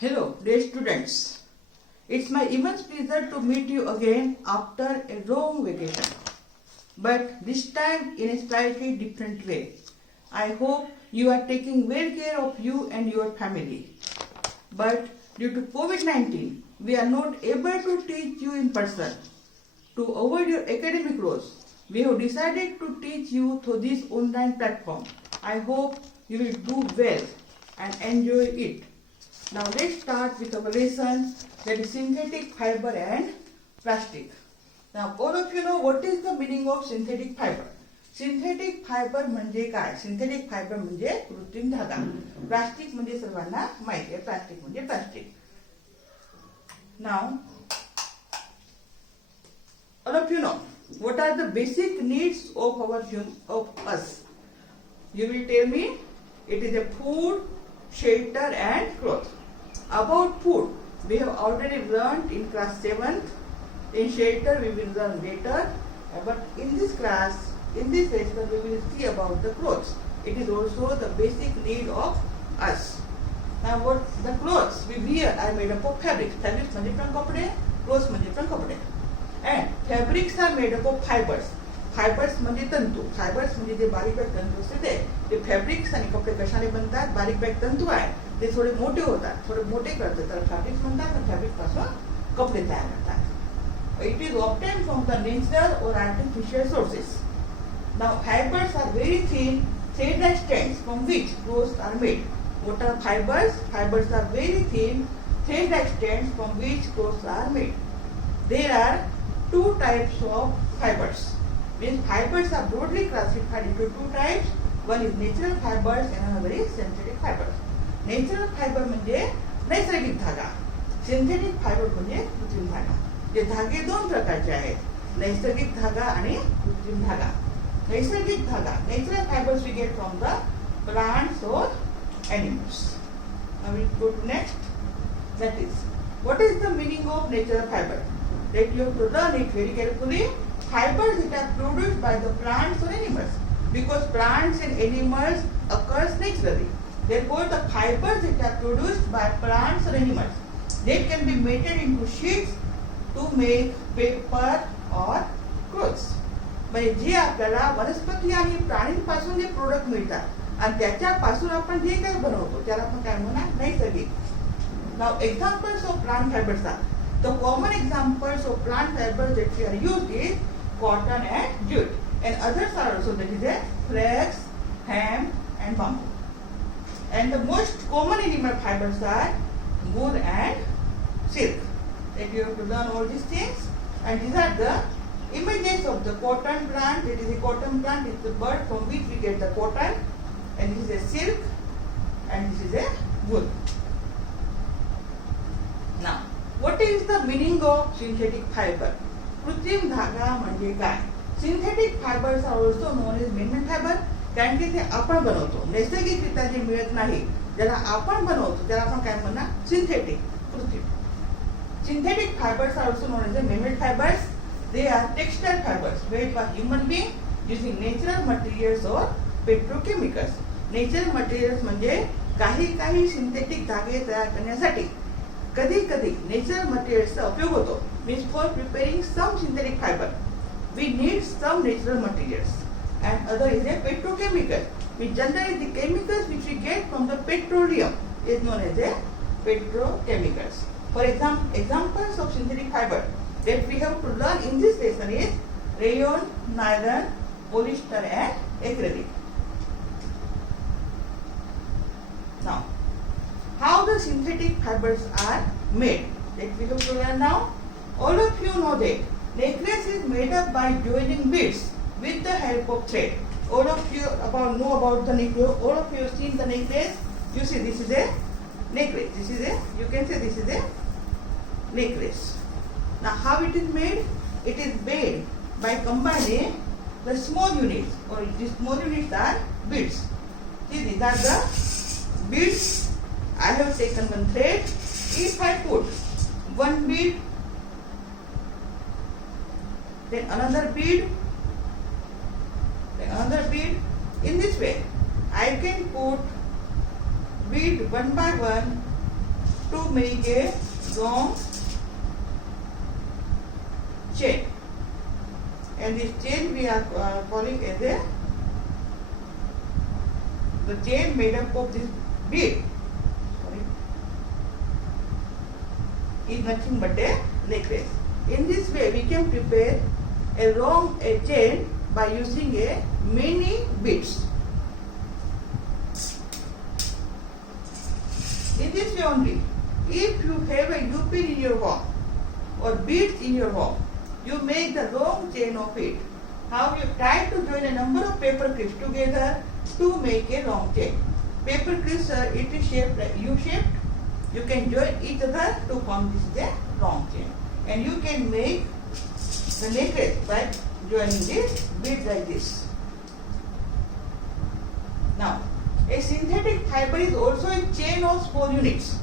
Hello, dear students. It's my immense pleasure to meet you again after a long vacation, but this time in a slightly different way. I hope you are taking well care of you and your family. But due to COVID-19, we are not able to teach you in person. To avoid your academic loss, we have decided to teach you through this online platform. I hope you will do well and enjoy it. Now let's start with our lesson, that is synthetic fiber and plastic. Now all of you know what is the meaning of synthetic fiber. Synthetic fibre म्हणजे काय? Synthetic fibre म्हणजे कृत्रिम धागा. प्लास्टिक म्हणजे सर्वांना माहिती आहे, प्लास्टिक म्हणजे plastic. Now all of you know what are the basic needs of us. You will tell me it is a food, shelter and clothes. About food, we have already learned in class 7th. In shelter, we will learn later. But in this class, in this lesson, we will see about the clothes. It is also the basic need of us. Now, what the clothes we wear are made up of fabrics. Fabrics म्हणजे पण कपडे, clothes म्हणजे पण कपडे. And fabrics are made up of fibers. Fibres म्हणजे तंतू. फायबर्स म्हणजे जे बारीक बारीक तंतू असते ते फॅब्रिक्स आणि कपडे कशाने बनतात? बारीक बारीक तंतू आहे ते थोडे मोठे होतात, थोडे मोठे करतात तर फॅब्रिक्स म्हणतात आणि फॅब्रिक पासून कपडे तयार करतात. It is obtain from the natural or artificial sources. Now fibres are very thin thread-like strands from which clothes are made. What are fibers? Fibers are very thin thread-like strands from which clothes are made. There are two types of fibers. Means fibers are broadly classified into two types. One is natural fibers and another is synthetic fibers. Natural fiber म्हणजे नैसर्गिक धागा. Synthetic fiber म्हणजे कृत्रिम धागा. हे धागे दोन प्रकारचे आहेत, नैसर्गिक धागा आणि कृत्रिम धागा. नैसर्गिक धागा, natural fibers we get from the plants or animals. Now we go to next. That is, what is the meaning of natural fiber? That you have to learn it very carefully. Fibers that are produced by the plants or animals, because plants and animals occurs naturally. Therefore, the fibers that are produced by plants or animals, they can be melted into sheets to make paper or clothes. म्हणजे जे आपल्याला वनस्पती आणि प्राणींपासून जे प्रोडक्ट मिळतात आणि त्याच्यापासून आपण जे काही बनवतो त्याला आपण काय म्हणा? नैसर्गिक. Now examples of plant fibers are, the common examples of plant fibers that we are used is cotton and jute, and others are also, that is a flax, hemp and bamboo. And the most common animal fibers are wool and silk. That you have to learn all these things. And these are the images of the cotton plant. It is a cotton plant, it's the bird from which we get the cotton, and this is a silk and this is a wool. Now, what is the meaning of synthetic fiber? कृत्रिम धागा म्हणजे काय? Synthetic fibres are also known as man fibre. कारण की ते आपण बनवतो, नैसर्गिकरित्या जे मिळत नाही ज्याला आपण बनवतो त्याला आपण काय म्हणणार? सिंथेटिक, कृत्रिम. Synthetic fibres are also known as man fibres. They are textile fibres made by human being using natural materials और पेट्रोकेमिकल्स. नॅचरल मटेरियल्स म्हणजे काही काही सिंथेटिक धागे तयार करण्यासाठी कधी कधी नॅचरल मटेरियल्सचा उपयोग होतो. Means for preparing some synthetic fiber, we need some natural materials, and other is a petrochemical. We generally the chemicals which we get from the petroleum is known as a petrochemicals. For example, examples of synthetic fiber that we have to learn in this lesson is rayon, nylon, polyester, and acrylic. Now, how the synthetic fibers are made? That we have to learn now. All of you know that necklace is made up by joining beads with the help of thread. All of you know about the necklace. All of you have seen the necklace. You see, this is a necklace. This is a, you can say this is a necklace. Now, how it is made? It is made by combining the small units, or these small units are beads. See, these are the beads. I have taken one thread. If I put one bead, then another bead, then another bead. In this way, I can put bead one by one to make a long chain, and this chain we are calling as a the chain made up of this bead is nothing but a necklace. In this way, we can prepare a chain by using a many beads. In this way only, if you have a loop in your home or beads in your home, you make the long chain of it. How you try to join a number of paper clips together to make a long chain. Paper clips it is shaped like U-shaped. You can join each other to form this long chain, and you can make the necklace by joining this bead like this. Now, a synthetic fiber is also a chain of small units.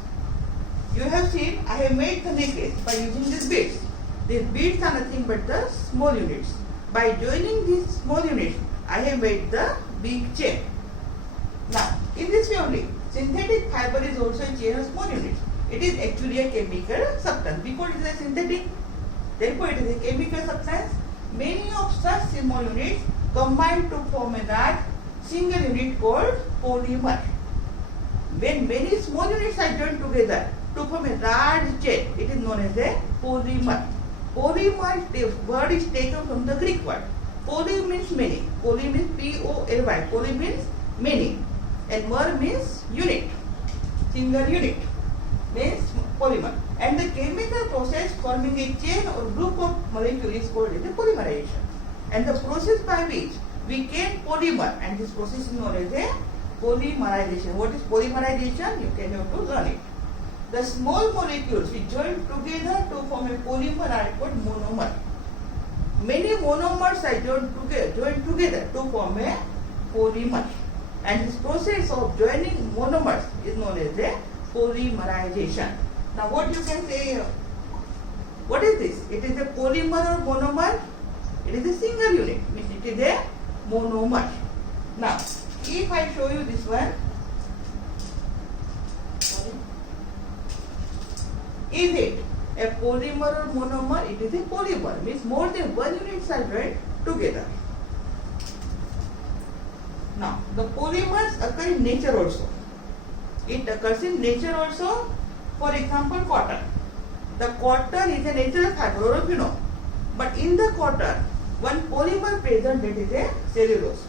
You have seen I have made the necklace by using these beads. These beads are nothing but the small units. By joining these small units, I have made the big chain. Now, in this way only, synthetic fiber is also a chain of small units. It is actually a chemical substance because it is a synthetic. Therefore, it is a chemical substance. Many of such small units combine to form a large single unit called polymer. When many small units are joined together to form a large chain, it is known as a polymer. Polymer, the word is taken from the Greek word. Poly means many. Poly means P-O-L-Y. Poly means many. And mer means unit. Single unit means polymer. And the chemical process forming a chain or group of molecules is called as a polymerization. And the process by which we can polymer, and this process is known as a polymerization. What is polymerization? You can have to learn it. The small molecules which join together to form a polymer are called monomer. Many monomers are joined together to form a polymer. And this process of joining monomers is known as a polymerization. Now what you can say, what is this? It is a polymer or monomer. It is a single unit, means it is a monomer. Now, if I show you this one, is it a polymer or monomer? It is a polymer, means more than one unit are joined together. Now, the polymers occur in nature also. It occurs in nature also. For example, cotton. The cotton is a natural fiber, all of you know. But in the cotton, one polymer present, that is a cellulose.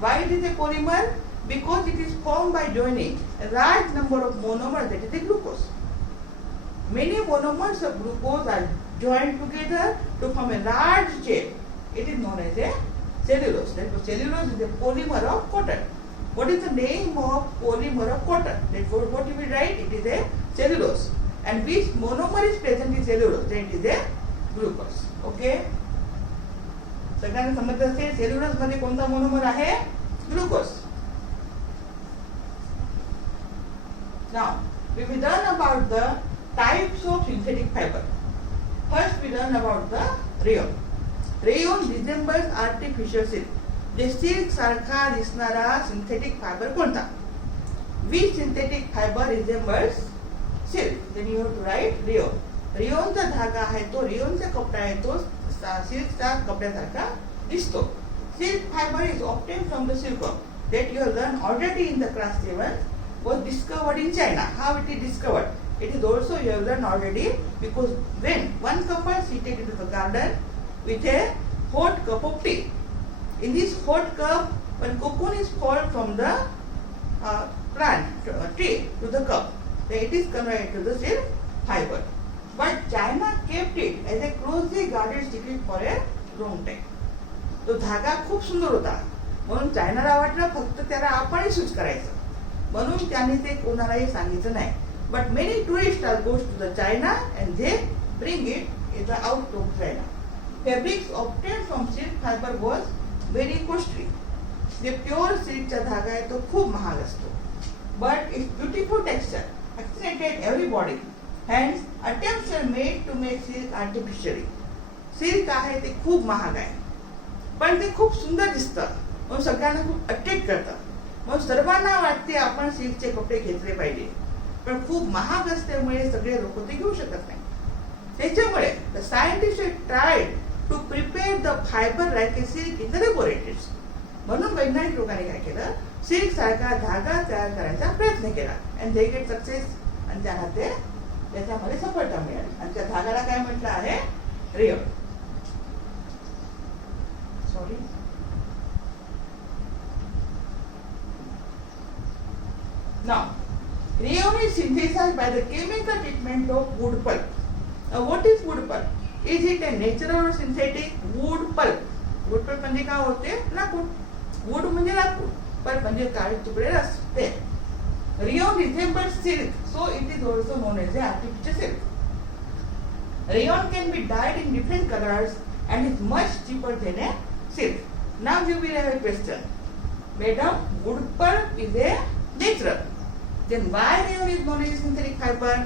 Why it is a polymer? Because it is formed by joining a large number of monomers, that is a glucose. Many monomers of glucose are joined together to form a large chain. It is known as a cellulose. Therefore, cellulose is a polymer of cotton. What is the name of polymer of cotton? Therefore, what you will write? It is a cellulose. And which monomer is present in cellulose? Then it is a glucose. Okay? सगळ्यांना समजत असेल सेल्युलोज मध्ये कोणता मोनोमर आहे? Glucose. Now, we will learn about the types of synthetic fiber. First, we learn about the rayon. Rayon resembles artificial silk. The silk सारखा दिसणारा synthetic fiber कोणता? Which synthetic fiber resembles silk? Then you have to write rayon. रेयॉनचा धागा आहे तो रेयॉनचा कपडा आहे तो सिल्कचा कपड्यासारखा दिसतो. Silk fiber is obtained from the silkworm that you have learned already in the class 7 was discovered in China. How it is discovered? It is also you have learned already because when one couple seated into the garden with a hot cup of tea. In this hot cup, when cocoon is poured from the plant tree to the cup, then it is converted to the silk fiber. But China kept it as a closely guarded secret for a long time. तो धागा खूप सुंदर होता म्हणून चायनाला वाटलं फक्त त्याला आपण यूज करायचं म्हणून त्याने ते कोणालाही सांगितलं नाही. But many tourist are goes to the China and they bring it in the out of China. Fabrics obtain from silk fibre was very costly. जे प्युअर सिल्कचा धागा आहे तो खूप महाग असतो. But it's beautiful texture fascinated everybody. Hence, attempts are made to make silk artificially. Silk आहे ते खूप महाग आहे पण ते खूप सुंदर दिसतं म्हणून सगळ्यांना खूप अट्रॅक्ट करतं म्हणून सर्वांना वाटते आपण सिल्कचे कपडे घेतले पाहिजे. पण खूप महाग असल्यामुळे सगळे लोक ते घेऊ शकत नाही. त्याच्यामुळे the scientist tried to prepare the fibre like a silk in the laboratories. म्हणून वैज्ञानिक लोकांनी काय केलं, सिल्क सारखा धागा तयार करायचा प्रयत्न केला अँड दे गेट सक्सेस. आणि त्यांना ते त्याच्यामध्ये सफलता मिळाली आणि त्या धाग्याला काय म्हटलं आहे, rayon. Sorry, now rayon is synthesized by the chemical treatment of wood pulp. Now what is wood pulp? Is it a natural or synthetic? wood pulp. wood pulp म्हणजे काय होते, लाकूड. wood म्हणजे लाकूड, pulp म्हणजे काळे तुकडे असते. rayon resembles silk, so it is also known as a artificial silk. Rayon can be dyed in different colors and is much cheaper than a silk. Now you will have a question. Madam, wood pulp is a natural. Then why rayon is known as synthetic fiber?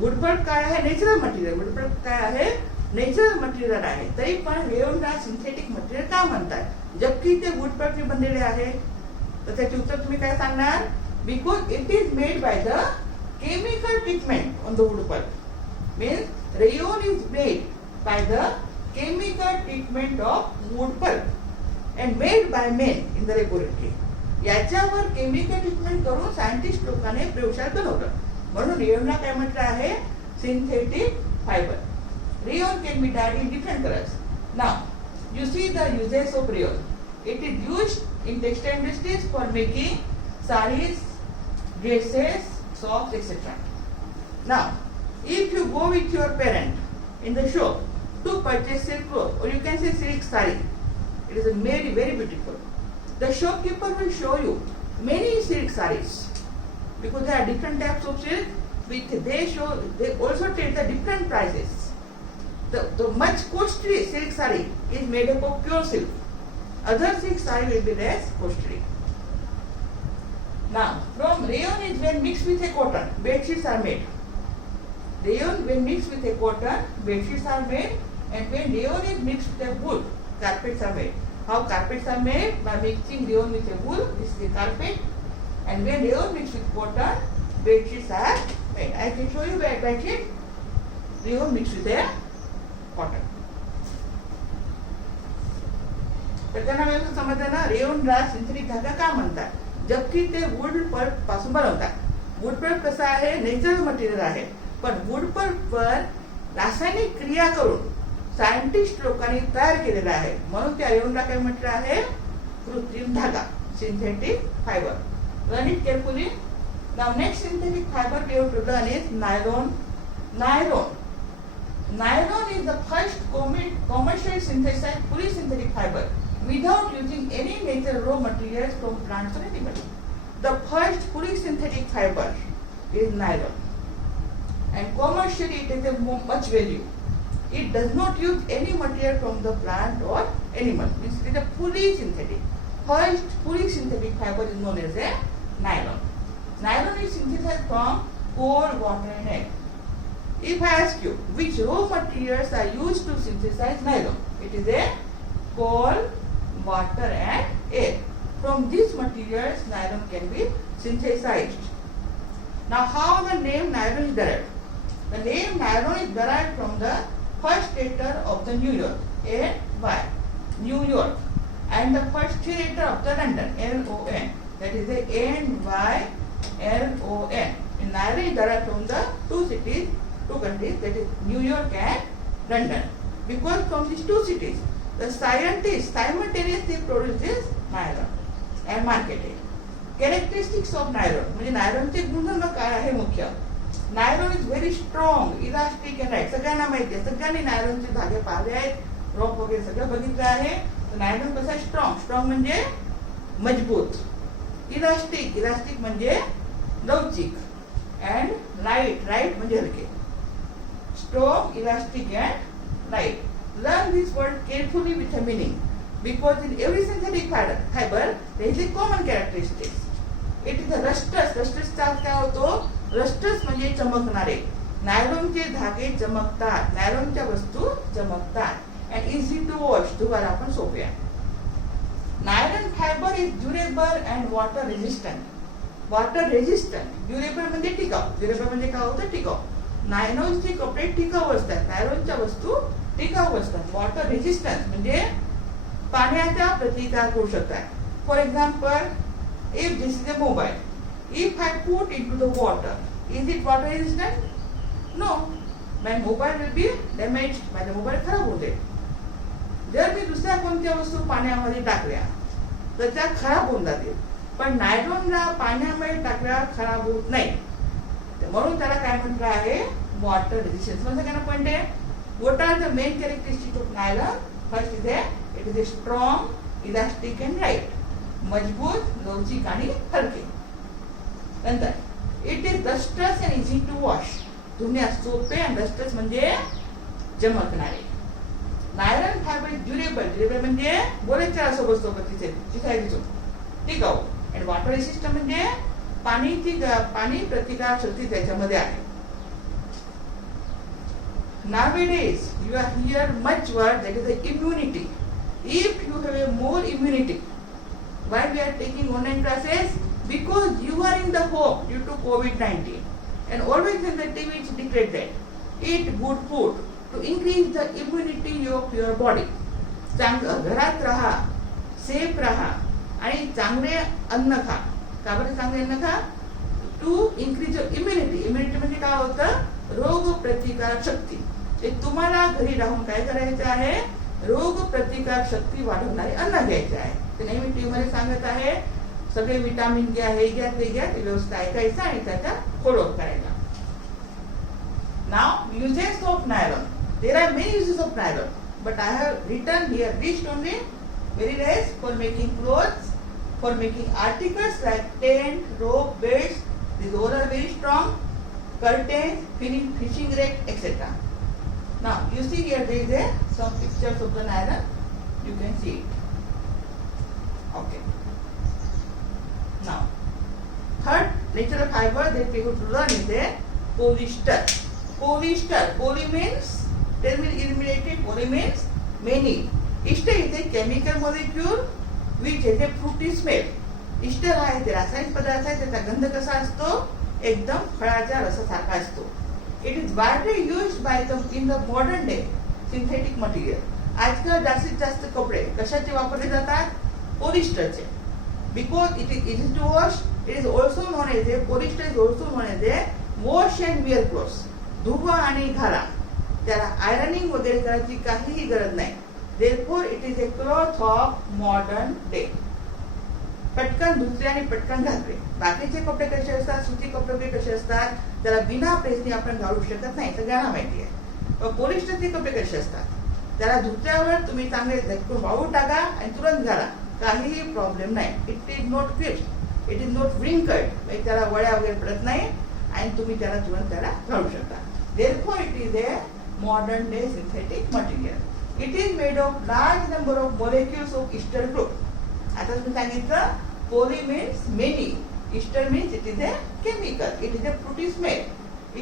wood pulp काय आहे, natural material. wood pulp काय आहे, natural material आहे. तरी पण रेयॉनला synthetic material का म्हणतात, जबकि ते wood pulp ने बनलेले आहे? तर त्याचे उत्तर तुम्ही काय सांगणार, because it is made by the chemical treatment on the wood pulp. Means rayon is made by the chemical treatment of wood pulp and made by men in the laboratory. याच्यावर chemical treatment करून scientist लोकांनी प्रयोगशाळेत बनवलं. म्हणून रेयॉनला काय म्हटलं आहे, synthetic fibre. Rayon can be dyed in different colours. Now you see the uses of rayon. It is used in textile industries for making sarees, dresses, socks, etc. Now, if you go with your parent in the shop to purchase silk cloth, or you can say silk saree, it is very, very beautiful. The shopkeeper will show you many silk sarees because there are different types of silk. They also tell the different prices. The much costly silk saree is made up of pure silk. Other silk saree will be less costly. Now, from rayon is when mixed with a cotton, bed sheets are made. Rayon when mixed with a cotton, bed sheets are made, and when rayon is mixed with a wool, carpets are made. How carpets are made? By mixing rayon with a wool, this is a carpet, and when rayon mixed with cotton, bed sheets are made. I can show you bed sheet, rayon mixed with a cotton. तर त्यांना व्यवस्थित समजलं ना, रेयॉनला सिंथेटिक धागा का म्हणतात, जबकि ते वुड पल्प पासून बनवतात. वुड पल्प कसं आहे, नॅचरल मटेरियल आहे, पण वुड पल्प वर रासायनिक क्रिया करून सायंटिस्ट लोकांनी तयार केलेला आहे. म्हणून त्या रेयॉनला काय म्हटलं आहे, कृत्रिम धागा, synthetic fibre. Learn it carefully. Now next synthetic fibre we have to learn is nylon. Nylon is the first commercial synthesized fully synthetic fiber without using any natural raw materials from plants or animals. The first fully synthetic fiber is nylon, and commercially it has a much value. It does not use any material from the plant or animal. It is a fully synthetic. First fully synthetic fiber is known as a nylon. Nylon is synthesized from coal, water and air. If I ask you which raw materials are used to synthesize nylon, it is a coal, water and air. From these materials, nylon can be synthesized. Now, how the name nylon is derived? The name nylon is derived from the first letter of the New York, N-Y, New York, and the first three letter of the London, L-O-N. That is the N-Y-L-O-N. And nylon is derived from the two countries, that is New York and London. Because from these two cities, the scientists simultaneously produce this nylon and market it. Characteristics of nylon, म्हणजे नायलॉनचे गुणधर्म काय आहे मुख्य. Nylon is very strong, elastic and light. सगळ्यांना माहिती आहे, सगळ्यांनी नायलॉनचे धागे पाहिले आहेत, रॉक वगैरे सगळं बघितलं आहे. तर नायलॉन कसं स्ट्रॉंग म्हणजे मजबूत, इलास्टिक म्हणजे लवचिक, अँड लाईट म्हणजे हलके. Strong, elastic and light. Learn this word carefully with a meaning, because in every synthetic fiber there is a common characteristics. It is a lustrous. Lustrous चा काय होतो, lustrous म्हणजे चमकणारे. नायलॉनचे धागे चमकतात, नायलॉनच्या वस्तू चमकतात, and easy to wash, धुवायला पण सोपे आहे. Nylon fiber is durable and water resistant. Water resistant. Durable म्हणजे टिकाऊ. ड्युरेबल म्हणजे काय होतं? टिकाऊ. नायलॉनचे कपडे टिकाऊ असतात. नायलॉनच्या वस्तू टिकाऊ असतात. वॉटर रेजिस्टन्स म्हणजे पाण्याचा प्रतिकार करू शकतात. For example, if this is a mobile, if I put into the water, is it water resistant? No. My mobile will be damage. माझा मोबाईल खराब होते. जर मी दुसऱ्या कोणत्या वस्तू पाण्यामध्ये टाकल्या तर त्या खराब होऊन जातील. पण नायलॉनला पाण्यामध्ये टाकल्या खराब होत नाही. म्हणून त्याला काय म्हटलं आहे? Water resistance. म्हणजे काय पॉइंट आहे? What are the main characteristic of nylon? First is it is a strong, elastic and light. मजबूत, लवचिक आणि हलके. नंतर it is dustless and easy to wash. धुण्यास सोपे आणि डस्टलेस म्हणजे चमकणारे. Nylon fibre is durable. Durable म्हणजे बोलायच्या सोबत तिथे टिकाऊ. आणि वॉटर रेजिस्टंट म्हणजे पाणी प्रतिकार शक्ती त्याच्यामध्ये आहे. Nowadays, you are hear much word that is the immunity. If you have a more immunity, why we are taking online classes? Because you are in the home due to COVID-19, and always in the TV it's declared that eat good food to increase the immunity of your body. चांगलं घरात राहा, सेफ राहा आणि चांगले अन्न खा. का बरं चांगले अन्न खा? To increase your immunity. Immunity म्हणजे काय होतं? रोग प्रतिकार शक्ती. ते तुम्हाला घरी राहून काय करायचं आहे? रोग प्रतिकार शक्ती वाढवणारे अन्न घ्यायचे आहे. ते नेहमी टीव्ही मध्ये सांगत आहे सगळे विटामिन घ्या, हे घ्या, ते घ्या. ते व्यवस्था ऐकायचं आणि त्याचा फॉलो करायचा. Now uses of nylon. There are many uses of nylon, but I have written here list only. Very nice. For making clothes, for making articles like tent, rope, belts. These all are very strong. Curtains, fishing rake, etc. Now you see here there is some pictures of the nylon. You can see it. Okay. Now third natural fiber that we have to learn is a polyester. Polyester. Poly means, tell me eliminated. Poly means many. Ester is a chemical molecule which has a fruity smell. Ester हा एक रासायनिक पदार्थ आहे. त्याचा गंध कसा असतो? एकदम फळाच्या रसासारखा असतो. It is widely used by in the modern day synthetic material. आजकाल जास्तीत जास्त कपडे कशाचे वापरले जातात? पॉलिस्टरचे. Because it is easy to wash. It is also known as a polyester is also known as a wash and wear clothes. धुवा आणि घाला. त्याला आयरनिंग वगैरे करायची काहीही गरज नाही. Therefore, it is a cloth of modern day. पटकन धुतले आणि पटकन घातले. बाकीचे कपडे कसे असतात? सुती कपडे कसे असतात? त्याला बिना प्रेसने आपण घालू शकत नाही, सगळ्यांना माहिती आहे. पण पॉलिस्टरचे कपडे कसे असतात? त्याला धुतल्यावर तुम्ही चांगले झटकून वाळू टाका आणि तुरंत घाला, काहीही प्रॉब्लेम नाही. It is not crisp, it is not wrinkled. त्याला वळ्या वगैरे पडत नाही आणि तुम्ही त्याला तुरंत त्याला घालू शकता. Therefore, it is a modern day synthetic material. It is made of large number of molecules of ester group. आता तुम्ही सांगितलं poly means many, ester means it is a chemical, it is a fruity smell.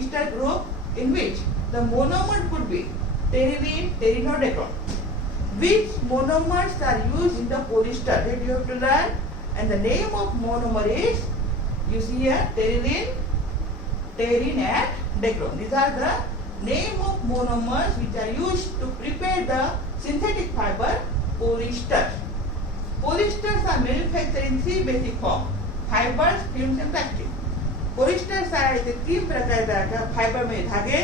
Ester group in which the monomer could be pteridine, pteridinodecron. Which monomers are used in the polyester? That you have to learn. And the name of monomer is, you see here, pteridine, pterine and decron. These are the name of monomers which are used to prepare the synthetic fiber polyester. Polyesters are manufactured in three basic forms: fibers, films and plastic. Polyesters are ते तीन प्रकारच्या फायबर मध्ये धागे.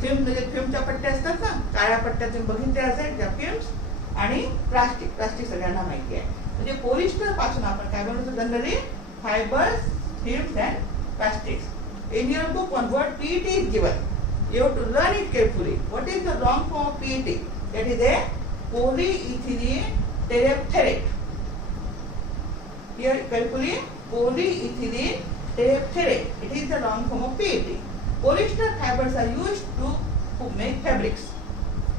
फिल्म म्हणजे फिल्मच्या पट्ट्या असतात ना, काळ्या पट्ट्या तुम्ही बघितले असेल त्या फिल्म्स. आणि प्लास्टिक. प्लास्टिक सगळ्यांना माहिती आहे. म्हणजे पॉलिस्टर पासून आपण काय बनवतो? Generally fibres, films and plastics. In your book, one word PET is given. You have to learn it carefully. What is the wrong form of PET? That is a polyethylene terephthalate. Here carefully, polyethylene terephthalate. It is the wrong form of PET. Polyester fibers are used to make fabrics.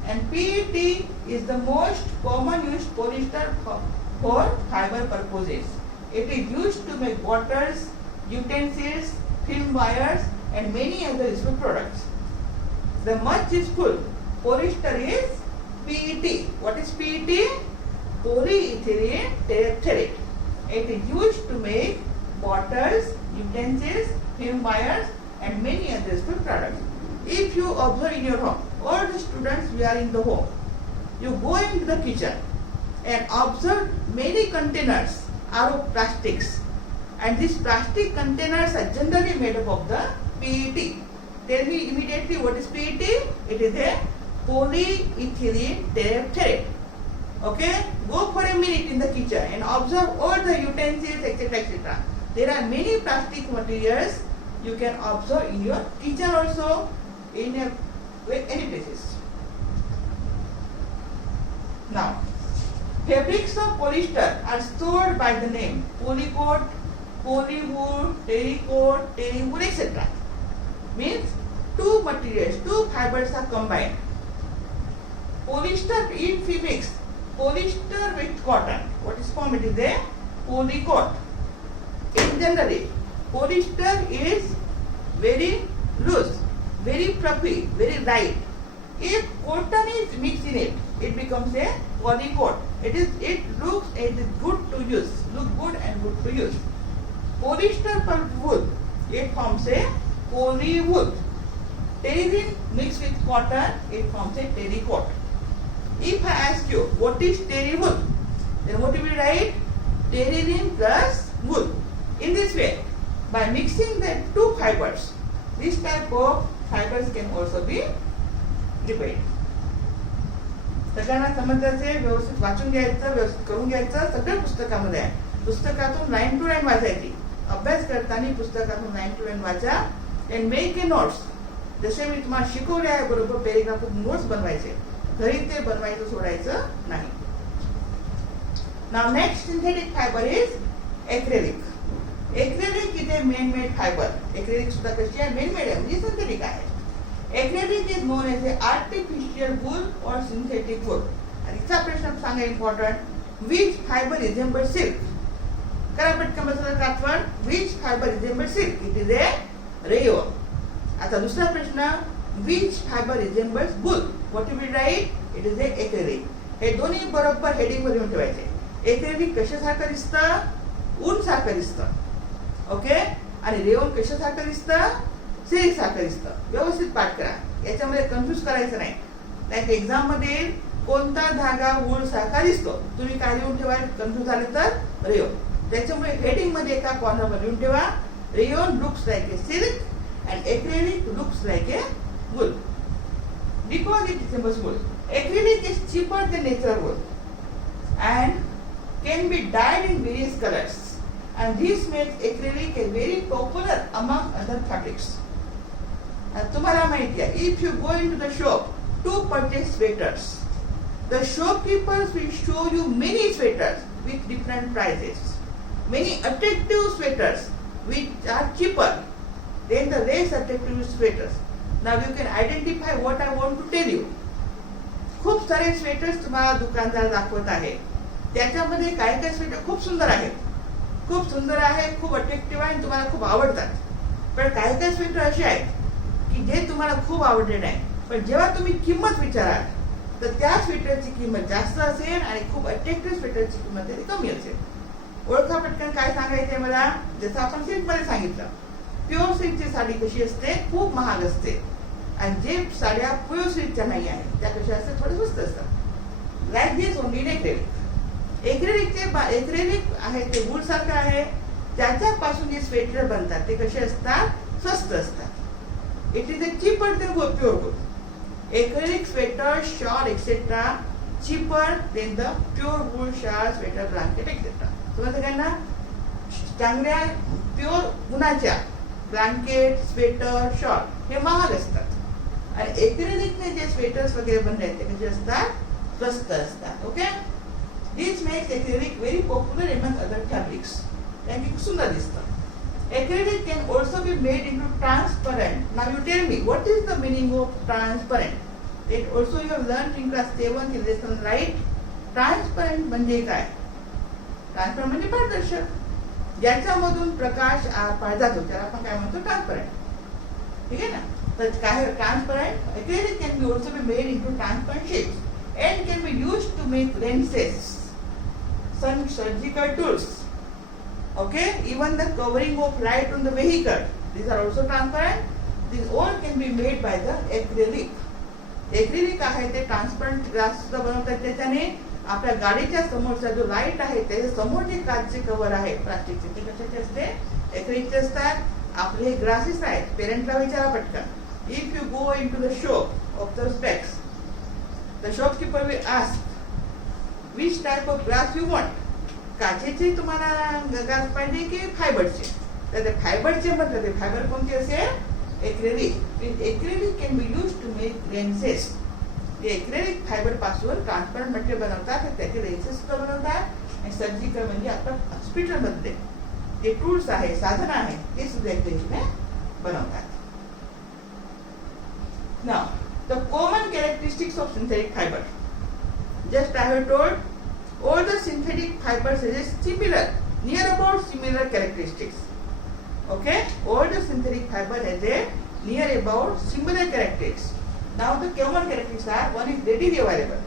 And PET is the most common used polyester for fiber purposes. It is used to make bottles, utensils, film wires and many other useful products. The much is full. Polyester is PET. What is PET? Polyethylene terephthalate. It is used to make bottles, utensils, film wires, and many other useful products. If you observe in your home, all the students we are in the home, you go into the kitchen and observe many containers are of plastics, and these plastic containers are generally made up of the PET. Tell me immediately what is PET? It is a polyethylene terephthalate. Okay, go for a minute in the kitchen and observe all the utensils, etc., etc. There are many plastic materials you can observe in your kitchen also, in any places. Now, fabrics of polyester are stored by the name polycoat, polywool, terrycoat, terrywool, etc. Means two materials, two fibers are combined. Polyester, if we mix polyester with cotton, what is formed? It is a polycoat. In generally, polyester is very loose, very fluffy, very light. If cotton is mixed in it, it becomes a polycoat. It is good to use, look good and good to use. Polyester plus wool, it forms a polywool. Terryline mixed with cotton, it forms a terrycoat. If I ask you what is terrywool, then what will you write? Terryline plus wool. In this way, by mixing the two fibers, this type of fibers can also be prepared. सगळ्यांना समजायचे, व्यवस्थित वाचून घ्यायचं, व्यवस्थित करून घ्यायचं, सगळं पुस्तकामध्ये आहे. पुस्तकातून लाईन टू लाईन वाचायची. अभ्यास करताना पुस्तकातून लाईन टू लाईन वाचा and make a notes. जसे मी तुम्हाला शिकवले आहे बरोबर पॅरेग्राफ नोट्स बनवायचे. घरी ते बनवायचं सोडायचं नाही. Now next synthetic fiber is acrylic. Acrylic is a man-made fiber. Acrylic सुद्धा कशी आहे? Man-made आहे, म्हणजे सिंथेटिक आहे. Acrylic is known as a artificial wool or synthetic wool. आणि इथला प्रश्न सांगा important. Which fiber resembles silk? करा पटकन बसला आठवण. Which fiber resembles silk? It is a rayon. आता दुसरा प्रश्न. Which fiber resembles wool? What will we write? It is a acrylic. हे दोन्ही बरोबर हेडिंग मध्ये येऊन ठेवायचे. एक्रेलिक कशासारखं दिसतं? ऊन सारखं दिसतं. ओके, आणि रेओन कशासारखं दिसतं? सिल्क सारखं दिसतं. व्यवस्थित पाठ करा, याच्यामध्ये कन्फ्यूज करायचं नाही. नाही एक्झाम मध्ये कोणता धागा वूल सारखा दिसतो, तुम्ही काय लिहून ठेवा, कन्फ्यूज झाले तर रेओन. त्याच्यामुळे हेडिंग मध्ये एका कॉर्नरवर लिहून ठेवा, rayon looks like a silk and acrylic looks like a wool. Because it resembles wool, acrylic is cheaper than natural wool and can be dyed in various colors, and this makes acrylic a very popular among other fabrics. And तुम्हाला माहिती आहे, if you go into the shop to purchase sweaters, the shopkeepers will show you many sweaters with different prices, many attractive sweaters which are cheaper than the less attractive sweaters. Now you can identify what I want to tell you. खूप सारे स्वेटर्स तुम्हाला दुकानदार दाखवत आहे. त्याच्यामध्ये काही काही स्वेटर खूप सुंदर आहेत, खूप सुंदर आहे, खूप अट्रॅक्टिव्ह आहे, तुम्हाला खूप आवडतात. पण काही काही स्वेटर असे आहेत की जे तुम्हाला खूप आवडले नाही, पण जेव्हा तुम्ही किंमत विचाराल तर त्या स्वेटरची किंमत जास्त असेल आणि खूप अट्रॅक्टिव्ह स्वेटरची किंमत कमी असेल. ओळखा पटकन काय सांगायचंय मला. जसं आपण सिल्कमध्ये सांगितलं, प्युअर सिल्कची साडी कशी असते? खूप महाग असते. आणि जे साड्या प्युअर सिल्कच्या नाही आहेत त्या कशा असतात? थोडे स्वस्त असतात. Like this only in acrylic. Acrylic आहे ते वूल सारखं आहे, त्याच्यापासून जे स्वेटर बनतात ते कसे असतात? स्वस्त असतात. It is a cheaper than pure wool. Acrylic sweater, shawl etcetera cheaper than the pure wool shall, sweater, blanket etcetera. समजलं का ना? चांगल्या प्युअर उन्हाच्या ब्लँकेट, स्वेटर, शॉल हे महाग असतात, आणि एक्रेलिकने जे स्वेटर्स वगैरे बनले ते कसे असतात? स्वस्त असतात. Okay, this makes acrylic very popular among other fabrics. कारण की सुंदर दिसतं. Acrylic can also be made into transparent. Now you tell me, what is the meaning of transparent? It also you have learned in class 7 in lesson, right? Transparent म्हणजे काय? ट्रान्सपरंट म्हणजे पारदर्शक, ज्याच्यामधून प्रकाश आरपार जातो त्याला आपण काय म्हणतो? ट्रान्सपरंट. ठीक आहे ना? तर काय transparent? Acrylic can be also be made into transparent shapes and can be used to make lenses, some surgical tools, Okay, even the covering of light on the vehicle, these are also transparent. These all can be made by the acrylic. Acrylic आहे ते transparent glass सुद्धा बनवतात. त्याच्याने आपल्या गाडीच्या समोरचा जो लाईट आहे त्याच्या समोर जे काचचे कव्हर आहे प्लास्टिकचे ते कशाचे असते? एक्रिलिकचे असतात. आपले ग्लासेस आहेत, पेरेंटला विचारा पटकन. If you go into the shop of the specs, the shopkeeper will ask which type of glass you want. काचेचे तुम्हाला ग्लास पाहिजे की फायबरचे? तर ते फायबरचे म्हटलं ते फायबर कोणते असेल? Acrylic. Acrylic can be use to make lenses. ते एक्रेलिक फायबर पासून ट्रान्सपरंट मटेरियल बनवतात, त्याचे लेन्सेस सुद्धा बनवतात. आणि सर्जिकल म्हणजे आपल्या हॉस्पिटलमध्ये जे टूल्स आहे, साधन आहे, ते सुद्धा एक्रेलिकने बनवतात. Now the common characteristics of synthetic fibre. Just I have told all the synthetic fibers has similar, near about similar characteristics. Okay, all the synthetic fiber has a near about similar characteristics. Now the common characteristics are, one is readily available.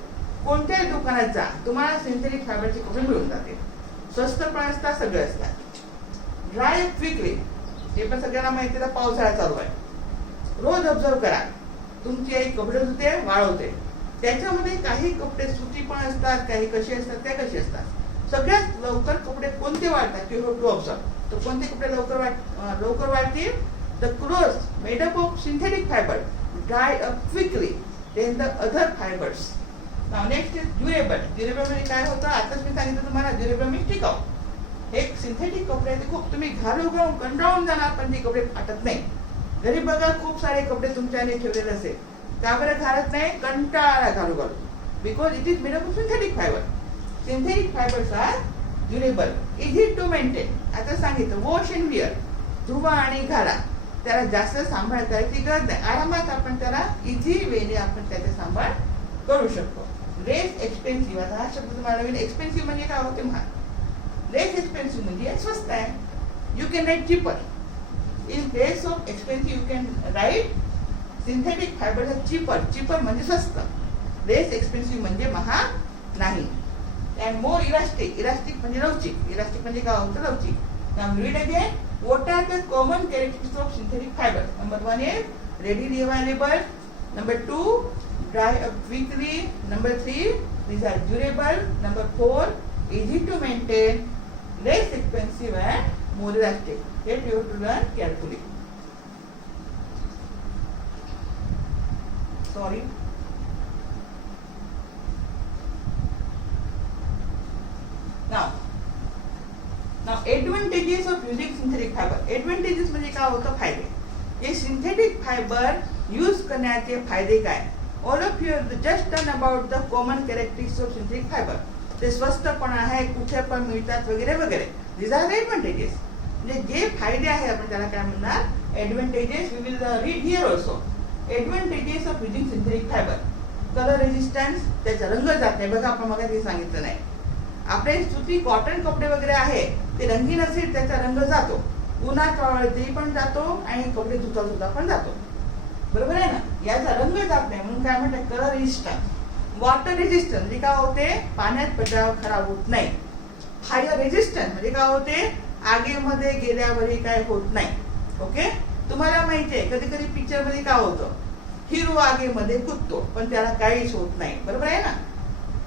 कोणत्याही दुकानात जा, तुम्हाला सिंथेटिक फायबरचे कपडे मिळून जातील. स्वस्त पण असतात, सगळे असतात. ड्राय क्विकली, हे पण सगळ्यांना माहिती आहे, पावसाळा चालू आहे. रोज ऑब्झर्व करा, तुमची आई कपडे धुते, वाळवते. त्याच्यामध्ये काही कपडे सुती पण असतात, काही कसे असतात, त्या कसे असतात. सगळ्यात लवकर कपडे कोणते वाळतात? You have to observe. तर कोणते कपडे लवकर वाळतील? The clothes made up of synthetic fibre dry up quickly then the other fibres. Now next is durable. Durable म्हणजे काय होतं? आताच मी सांगितलं तुम्हाला, ड्युरेबल म्हणजे टिकाऊ. एक सिंथेटिक कपडे ते खूप तुम्ही घालून कंटाळून जाणार, पण ते कपडे फाटत नाही. घरी बघा, खूप सारे कपडे तुमच्याने ठेवलेले असेल, का बरं घालत नाही? कंटाळा घालू. Because it is made up of synthetic fibre. Synthetic fibres are durable, easy to maintain. आता सांगितलं, वॉश अँड विअर, धुवा आणि घाला. त्याला जास्त सांभाळ करायची गरज नाही. आरामात आपण त्याला इझी वेने आपण त्याचा सांभाळ करू शकतो. Less expensive. आता हा शब्द तुम्हाला नवीन. एक्सपेन्सिव्ह म्हणजे काय होते? महाग. लेस एक्सपेन्सिव्ह म्हणजे स्वस्त आहे. You can write cheaper. In place of expensive you can write synthetic fibre आहे चीपर. चीपर म्हणजे स्वस्त. लेस एक्सपेन्सिव्ह म्हणजे महाग नाही. And more elastic. इलास्टिक म्हणजे लवचिक. इलास्टिक म्हणजे काय होतं? लवचिक. Now read again. What are the common characteristics of synthetic fibre? Number 1 is readily available. Number 2, dry up quickly. Number 3, these are durable. Number 4, easy to maintain, less expensive and more elastic. That you have to learn carefully. Sorry. Now advantages of using synthetic fiber. Advantages म्हणजे काय होतं? फायदे. हे synthetic fibre use करण्याचे फायदे काय? All of you just turn about the common characteristics of synthetic fibre. ते स्वस्त पण आहे, कुठे पण मिळतात, वगैरे वगैरे. This are advantages. म्हणजे जे फायदे आहे आपण त्याला काय म्हणणार? Advantages. We will read here also. Advantages of using synthetic fibre. Colour resistance, त्याचा रंग जात नाही. बघा, आपण मग ते सांगितलं नाही. आपले सुती कॉटन कपडे वगैरे आहे, ते रंगीन असेल, त्याचा रंग जातो. उन्हात वाळतही पण जातो आणि कपडे धुता धुता पण जातो. बरोबर आहे ना? याचा रंग जात नाही, म्हणून काय म्हणतात? Colour resistance. वॉटर रेजिस्टन्स म्हणजे काय होते? पाण्यात पडल्यावर खराब होत नाही. फायर रेजिस्टन्स म्हणजे काय होते? आगीमध्ये गेल्यावरही काय होत नाही. ओके, तुम्हाला माहिती आहे कधी कधी पिक्चर मध्ये काय होतं? हिरो आगीमध्ये कुदतो, पण त्याला काहीच होत नाही. बरोबर आहे ना?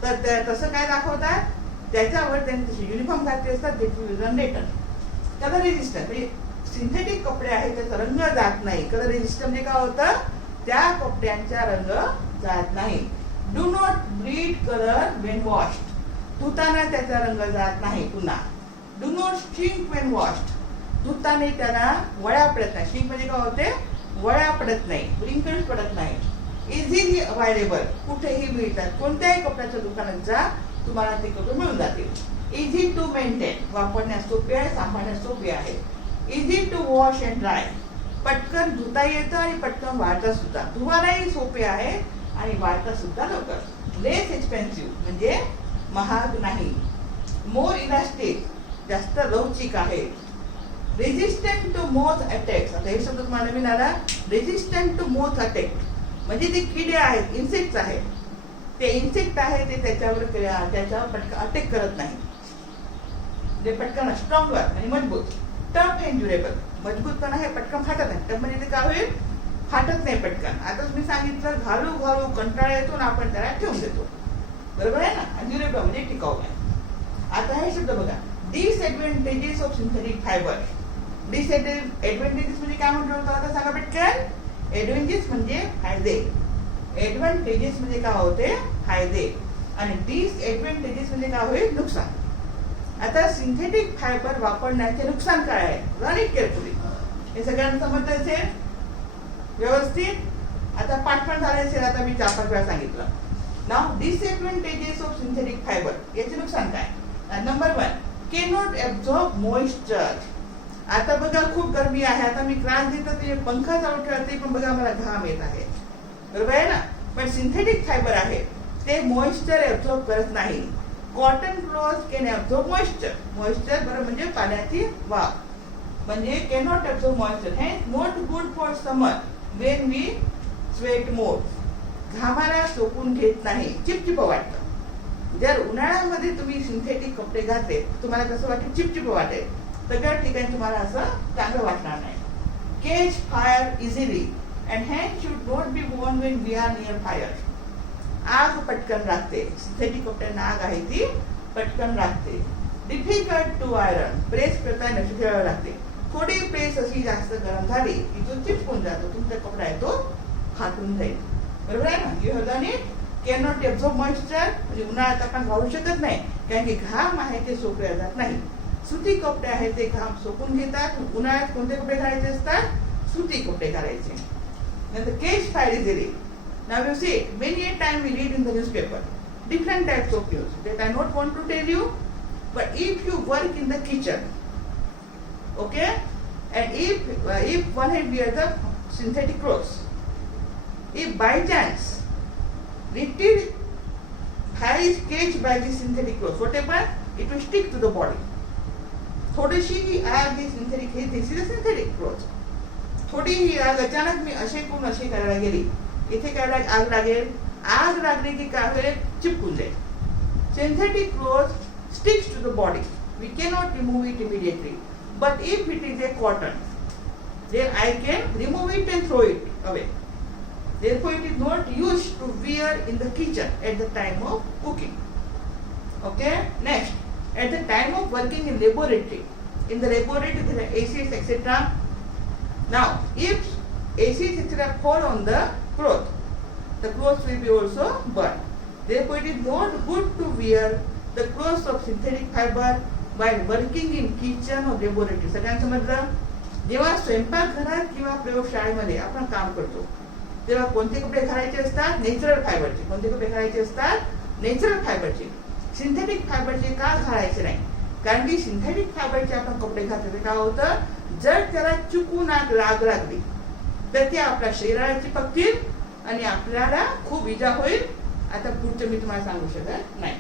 तर तसं काय दाखवतात? त्याच्यावर त्यांनी तसे युनिफॉर्म घातले असतात. कलर रेजिस्टन्स म्हणजे सिंथेटिक कपडे आहेत, त्याचा रंग जात नाही. कलर रेजिस्टन्स म्हणजे काय होतं? त्या कपड्यांचा रंग जात नाही. Do not bleed colour when washed. धुताना त्याचा रंग जात नाही. पुन्हा do not shrink when washed. धुताना त्याला वळ्या पडत नाही. स्ट्रिंक म्हणजे काय होते? वळ्या पडत नाही, रिंकल्स पडत नाही. इझिली अवेलेबल, कुठेही मिळतात. कोणत्याही कपड्याच्या दुकानात जा, तुम्हाला ते कपडे मिळून जातील. इझी टू मेंटेन, वापरण्यास सोपे आहे, सांभाळण्यास सोपे आहे. Easy to wash and dry, पटकन धुता येतं आणि पटकन वाळता सुद्धा. धुवायलाही सोपे आहे आणि वाळता सुद्धा लवकर. लेस एक्सपेन्सिव्ह म्हणजे महाग नाही. मोर इलास्टिक, जास्त लवचिक आहे. Resistant to moth attacks. आता हे शब्द तुम्हाला नवीन आला. रेजिस्टंट टू मोथ अटॅक म्हणजे ते किडे आहेत, इन्सेक्ट्स आहेत. ते इन्सेक्ट आहे ते त्याच्यावर पटकन अटॅक करत नाही. म्हणजे पटकन स्ट्रॉंगर आणि मजबूत. टफ अँड ड्युरेबल, मजबूतपणा हे पटकन फाटत नाही. टफ म्हणजे ते काय होईल, फाटत नाही पटकन. आता तुम्ही सांगितलं घालू घालू कंटाळा येतो ना आपण त्याला ठेवून देतो, बरोबर आहे ना. आणि ड्युरेबल म्हणजे टिकाऊ आहे. आता हे शब्द बघा, disadvantages of synthetic fibre. Disadvantages म्हणजे काय म्हटलं होतं, आता सांगा पटकन. एडव्हान्टेजेस म्हणजे फायदे, एडव्हान्टेजेस म्हणजे काय होते, फायदे. आणि डिसएडव्हान्टेजेस म्हणजे काय होईल, नुकसान. आता सिंथेटिक फायबर वापरण्याचे नुकसान काय आहे, लर्न इट केअरफुली. हे सगळ्यांना समजतं असेल व्यवस्थित. आता पाठवण झाले असेल, आता मी 4-5 वेळा सांगितलं. नाव डिसएडव्हान्टेजेस ऑफ सिंथेटिक फायबर, याचे नुकसान काय. नंबर 1, कॅनॉट ऍब्झॉर्ब मॉइश्चर. आता बघा खूप गरमी आहे, आता मी क्लास देतो ते पंखा चालू ठेवते पण बघा मला घाम येत आहे, बरोबर आहे ना. पण सिंथेटिक फायबर आहे ते मॉइश्चर ऍब्झॉर्ब करत नाही. Cotton cloth can absorb moisture. Moisture बरोबर म्हणजे पाण्याची वाफ, म्हणजे कॅनॉट ऍब्झॉर्ब मॉइश्चर. हे not good for summer when we sweat more. घामाला सोकून घेत नाही, चिपचिप वाटतं. जर उन्हाळ्यामध्ये तुम्ही सिंथेटिक कपडे घातले तुम्हाला कसं वाटेल, चिपचिप वाटेल. सगळ्या ठिकाणी तुम्हाला असं चांगलं वाटणार नाही. Catch fire easily and hand should not be worn when we are near fire. आग पटकन लागते, सिंथेटिक कपड्यांना आग आहे ती पटकन लागते. डिफिकल्ट टू आयरन, प्रेस करताना लक्ष ठेवावे लागते. थोडी प्रेस अशी जास्त गरम झाली की तो चिपकून जातो, तुमचा कपडा आहे तो फाटून जाईल, बरोबर आहे ना. You have done it. Cannot absorb moisture म्हणजे उन्हाळ्यात आपण घालू शकत नाही कारण की घाम आहे ते सोकले जात नाही. सुती कपडे आहेत ते घाम सोकून घेतात. उन्हाळ्यात कोणते कपडे घालायचे असतात, सुती कपडे घालायचे. नंतर catch fire easily. Now you see, many a time we read in the newspaper different types of news that I not want to tell you, but if you work in the kitchen, okay, and if one had wear the synthetic clothes, if by chance little hair is caged by the synthetic clothes, what happen? It will stick to the body. थोडीशी ही आग ही synthetic, हे this is synthetic cloth. थोडी ही आग अचानक मी असे करून अशी करायला गेली, इथे काय आग लागेल, आग लागली की काय होईल, चिपकून जाईल. Synthetic cloth sticks to the body, we cannot remove it immediately. But if it is a cotton, then I can remove it and throw it away. Therefore, it is not used to wear in the kitchen at the time of cooking. Okay. Next, at the time of working in laboratory, in the laboratory there are acids etc. Now, if acids etc. fall on the cloth, the cloth will be also burned. Therefore, it is not good to wear the clothes of synthetic fiber while working in kitchen or laboratory. सगळ्यांना समजलं. जेव्हा स्वयंपाकघरात किंवा प्रयोगशाळेमध्ये आपण काम करतो तेव्हा कोणते कपडे घालायचे असतात, नॅचरल फायबरचे. कोणते कपडे घालायचे असतात, नॅचरल फायबरचे. सिंथेटिक फायबरचे का घालायचे नाही, कारण की सिंथेटिक फायबरचे आपण कपडे घातले तर काय होतं, जर त्याला चुकून आग लागली तर ते आपल्या शरीराला चिपकतील आणि आपल्याला खूप इजा होईल. आता पुढचं मी तुम्हाला सांगू शकत नाही.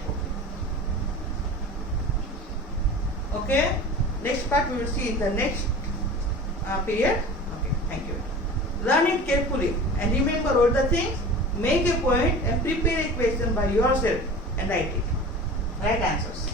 Okay. Next part we will see in the next period. Okay, thank you. Learn it carefully and remember all the things. Make a point and prepare a question by yourself and write it. Write answers.